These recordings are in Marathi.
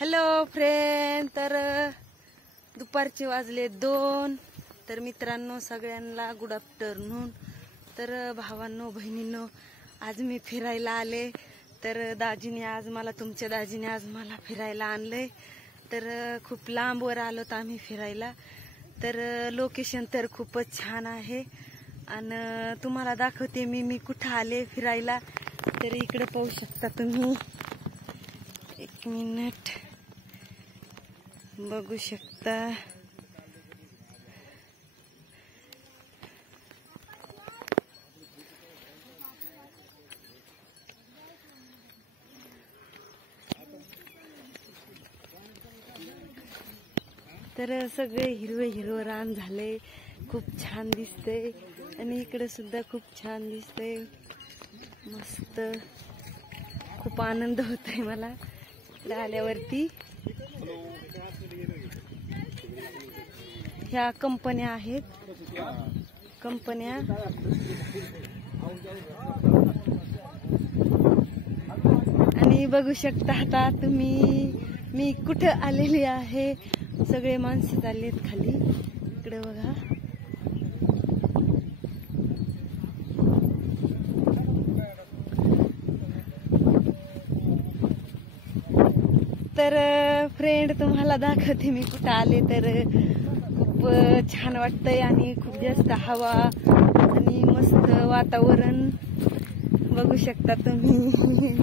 हॅलो फ्रेंड, तर दुपारचे वाजले 2। तर मित्रांनो सगळ्यांना गुड आफ्टरनून। तर भावांनो बहिणींनो, आज मी फिरायला आले। तर दाजीने आज मला फिरायला आणले। तर खूप लांबवर आलोत आम्ही फिरायला। तर लोकेशन तर खूपच छान आहे आणि तुम्हाला दाखवते मी कुठं आले फिरायला। तर इकडे पाहू शकता तुम्ही, 1 मिनिट बघू शकता। तर सगळे हिरवे रान झाले, खूप छान दिसतंय। आणि इकडे सुद्धा खूप छान दिसतंय, मस्त। खूप आनंद होतोय मला इकडे आल्यावरती। ह्या कंपन्या आहेत, कंपन्या। आणि बघू शकता आता तुम्ही मी कुठं आलेली आहे। सगळे माणसं चाललेत खाली, इकडे बघा। तर फ्रेंड तुम्हाला दाखवते मी कुठं आले। तर खूप छान वाटतंय आणि खूप जास्त हवा आणि मस्त वातावरण बघू शकता तुम्ही।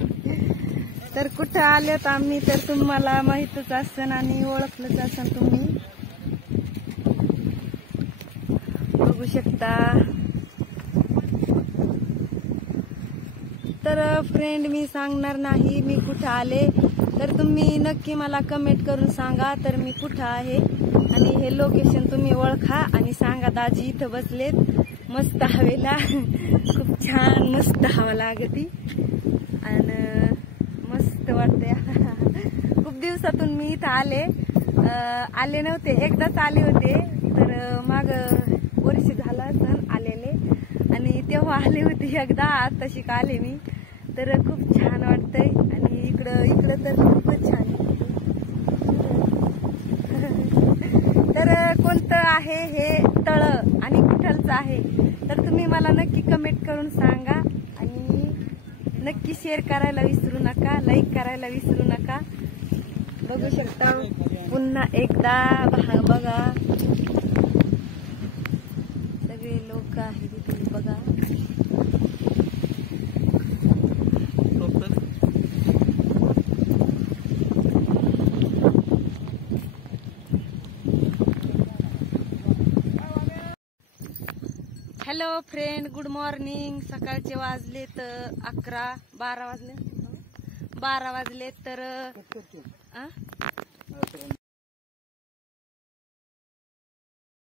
तर कुठं आलेत आम्ही तर तुम्हाला माहितच असेल आणि ओळखलंच असेल तुम्ही, बघू शकता। तर फ्रेंड मी सांगणार नाही मी कुठं आले, तर तुम्ही नक्की मला कमेंट करून सांगा तर मी कुठं आहे। आणि हे लोकेशन तुम्ही ओळखा आणि सांगा। दाजी इथं बसलेत मस्त हवेला, खूप छान मस्त हवा लागती आणि मस्त वाटते। खूप दिवसातून मी इथं आले नव्हते, एकदाच आले होते। तर माग वर्ष झालं असं आलेले, आणि तेव्हा आले होते एकदा, आताशी का आले मी। तर खूप छान वाटतंय आणि इकडं तर खूपच छान। तर कोणतं आहे हे तळ आणि कुठलचं आहे तर तुम्ही मला नक्की कमेंट करून सांगा। आणि नक्की शेअर करायला विसरू नका, लाईक करायला विसरू नका। बघू शकता पुन्हा एकदा बघा, सगळे लोक आहेत इथे बघा। Hello friend, good morning. सकाळचे वाजलेत 11, 12 वाजले, 12 वाजलेत। तर